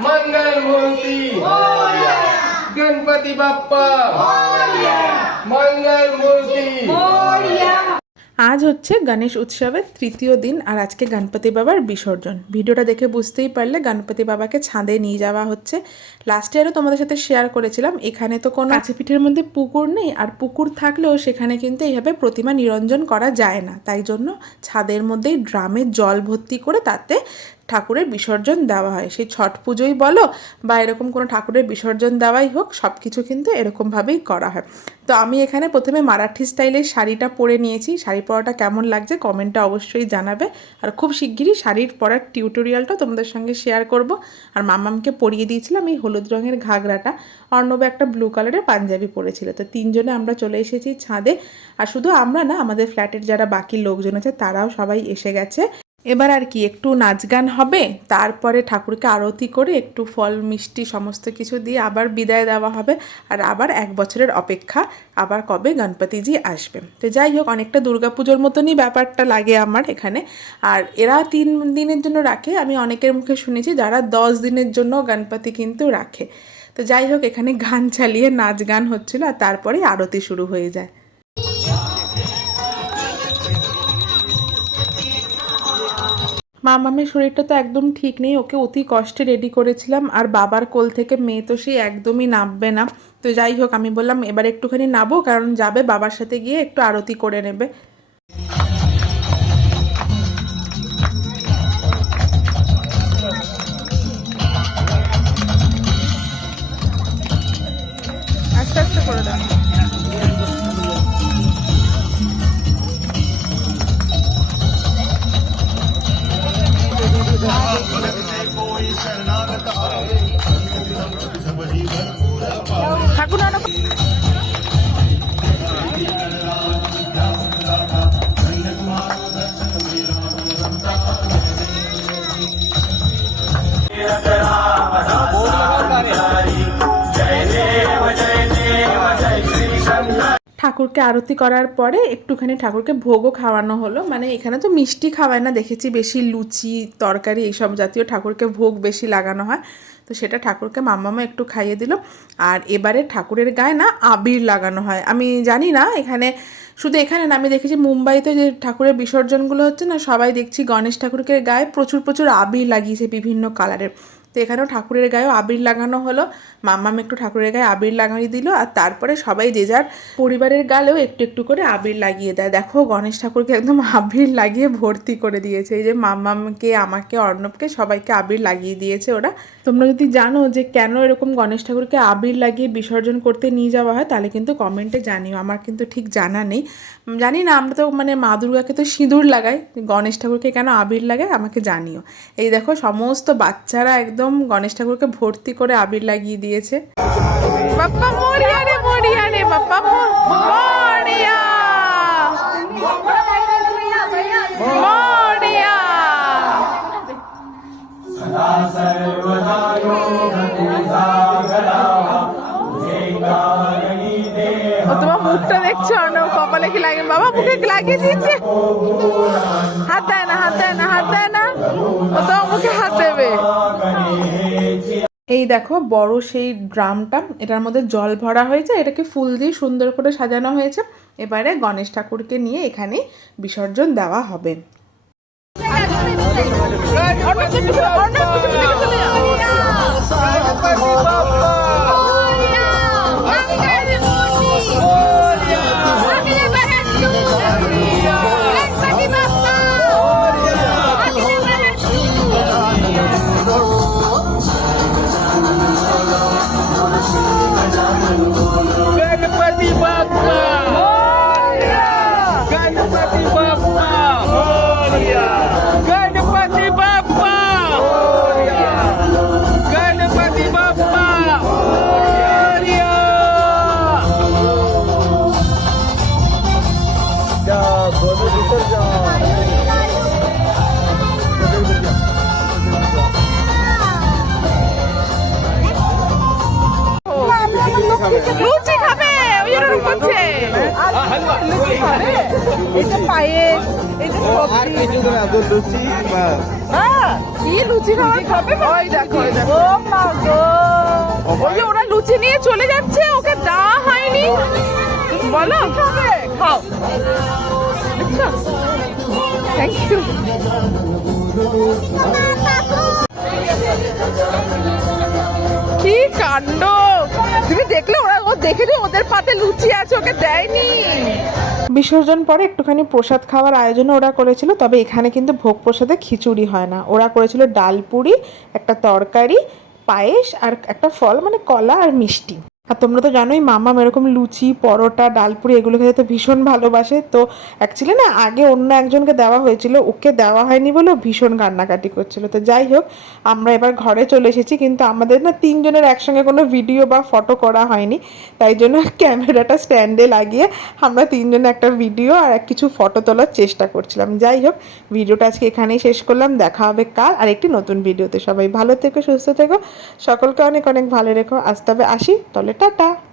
मंगल मूर्ती गणपती बाप्पा मंगल मूर्ती আজ হচ্ছে গণেশ উৎসবের তৃতীয় দিন আর আজকে গণপতি বাবার বিসর্জন ভিডিওটা দেখে বুঝতেই পারলে গণপতি বাবাকে ছাদে নিয়ে যাওয়া হচ্ছে লাস্ট ইয়ারও তোমাদের সাথে শেয়ার করেছিলাম এখানে তো কোনো কাছে পিঠের মধ্যে পুকুর নেই আর পুকুর থাকলেও সেখানে কিন্তু এইভাবে প্রতিমা নিরঞ্জন করা যায় না তাই জন্য ছাদের মধ্যেই ড্রামে জল ভর্তি করে তাতে ঠাকুরের বিসর্জন দেওয়া হয়। সেই ছট পুজোই বলো বা এরকম কোনো ঠাকুরের বিসর্জন দেওয়াই হোক সব কিছু কিন্তু এরকমভাবেই করা হয়। তো আমি এখানে প্রথমে মারাঠি স্টাইলের শাড়িটা পরে নিয়েছি। শাড়ি পরাটা কেমন লাগছে কমেন্টটা অবশ্যই জানাবে। আর খুব শিগগিরই শাড়ির পরার টিউটোরিয়ালটা তোমাদের সঙ্গে শেয়ার করব। আর মামামকে পরিয়ে দিয়েছিলাম এই হলুদ রঙের ঘাগরাটা। অর্ণব একটা ব্লু কালারের পাঞ্জাবি পরেছিল। তো তিনজনে আমরা চলে এসেছি ছাদে। আর শুধু আমরা না, আমাদের ফ্ল্যাটের যারা বাকি লোকজন আছে, তারাও সবাই এসে গেছে। এবার আর কি, একটু নাচ গান হবে, তারপরে ঠাকুরকে আরতি করে একটু ফল, মিষ্টি সমস্ত কিছু দিয়ে আবার বিদায় দেওয়া হবে। আর আবার এক বছরের অপেক্ষা, আবার কবে গণপতিজি আসবে তো যাই হোক, অনেকটা দুর্গাপুজোর মতনই ব্যাপারটা লাগে আমার এখানে। আর এরা তিন দিনের জন্য রাখে, আমি অনেকের মুখে শুনেছি যারা দশ দিনের জন্য গণপতি কিন্তু রাখে। তো যাই হোক, এখানে গান চালিয়ে নাচ গান হচ্ছিল আর তারপরেই আরতি শুরু হয়ে যায়। মামামের শরীরটা তো একদম ঠিক নেই, ওকে অতি কষ্টে রেডি করেছিলাম, আর বাবার কোল থেকে মেয়ে তো সে একদমই নামবে না। তো যাই হোক, আমি বললাম, এবার একটুখানি নাবো, কারণ যাবে বাবার সাথে গিয়ে একটু আরতি করে নেবে। ঠাকুরকে আরতি করার পরে একটুখানি ঠাকুরকে ভোগও খাওয়ানো হলো। মানে এখানে তো মিষ্টি খাওয়ায় না, দেখেছি বেশি লুচি, তরকারি এইসব জাতীয় ঠাকুরকে ভোগ বেশি লাগানো হয়। তো সেটা ঠাকুরকে মাম্মামা একটু খাইয়ে দিল। আর এবারে ঠাকুরের গায়ে না আবির লাগানো হয়। আমি জানি না এখানে, শুধু এখানে না, আমি দেখেছি মুম্বাইতে যে ঠাকুরের বিসর্জনগুলো হচ্ছে না, সবাই দেখছি গণেশ ঠাকুরকে গায়ে প্রচুর প্রচুর আবির লাগিয়েছে বিভিন্ন কালারের। তো এখানেও ঠাকুরের গায়েও আবির লাগানো হলো। মাম্মাম একটু ঠাকুরের গায়ে আবির লাগিয়ে দিল আর তারপরে সবাই যে যার পরিবারের গালেও একটু একটু করে আবির লাগিয়ে দেয়। দেখো গণেশ ঠাকুরকে একদম আবির লাগিয়ে ভর্তি করে দিয়েছে। এই যে মাম্মামকে, আমাকে, অর্ণবকে সবাইকে আবির লাগিয়ে দিয়েছে ওরা। তোমরা যদি জানো যে কেন এরকম গণেশ ঠাকুরকে আবির লাগিয়ে বিসর্জন করতে নিয়ে যাওয়া হয়, তাহলে কিন্তু কমেন্টে জানিও। আমার কিন্তু ঠিক জানা নেই। জানি না, আমরা তো মানে মা দুর্গাকে তো সিঁদুর লাগাই। গণেশ ঠাকুরকে কেন আবির লাগায় আমাকে জানিও। এই দেখো, সমস্ত বাচ্চারা একদম গণেশ ঠাকুরকে ভর্তি করে আবির লাগিয়ে দিয়েছে। বাপ্পা মরিয়া রে মরিয়া রে, বাপ্পা মরিয়া। তোমার মুখটা দেখছ? না কপালে কি লাগে? বাবা, মুখে লাগিয়ে দিয়েছে? হাত দেয় না, হাত দেয় না, হাত দেয় না। ও, তোমার এই দেখো বড় সেই ড্রামটা, এটার মধ্যে জল ভরা হয়েছে, এটাকে ফুল দিয়ে সুন্দর করে সাজানো হয়েছে। এবারে গণেশ ঠাকুরকে নিয়ে এখানে বিসর্জন দেওয়া হবে। লুচি খাবে ওই জন্য এরকম করছে লুচি খাবে এই যে পায়ে এই যে সবজি লুচি হ্যাঁ কি লুচি খাবে ওই দেখো ও মা গো। ওই যে ওরা লুচি নিয়ে চলে যাচ্ছে ওকে দেওয়া হয়নি। বলো খাবে? খাও। কি কাণ্ড? তুমি দেখলে ওরা ও দেখেনি ওদের পাতে লুচি আছে, ওকে দেয়নি। বিসর্জন পরে একটুখানি প্রসাদ খাওয়ার আয়োজন ওরা করেছিল, তবে এখানে কিন্তু ভোগ প্রসাদে খিচুড়ি হয় না। ওরা করেছিল ডাল পুরি, একটা তরকারি, পায়েস আর একটা ফল মানে কলা আর মিষ্টি। আর তোমরা তো জানোই মামা এরকম লুচি, পরোটা ডালপুরি এগুলো খেতে তো ভীষণ ভালোবাসে। তো অ্যাকচুয়ালি না, আগে অন্য একজনকে দেওয়া হয়েছিল, ওকে দেওয়া হয়নি বলে ভীষণ কান্নাকাটি করছিল। তো যাই হোক, আমরা এবার ঘরে চলে এসেছি, কিন্তু আমাদের না তিনজনের একসঙ্গে কোনো ভিডিও বা ফটো করা হয়নি। তাই জন্য ক্যামেরাটা স্ট্যান্ডে লাগিয়ে আমরা তিনজনে একটা ভিডিও আর কিছু ফটো তোলার চেষ্টা করছিলাম। যাই হোক ভিডিওটা আজকে এখানেই শেষ করলাম। দেখা হবে কাল আর একটি নতুন ভিডিওতে সবাই ভালো থেকো, সুস্থ থেকো। সকলকে অনেক অনেক ভালো রেখো। আসতে হবে আসি তাহলে tata.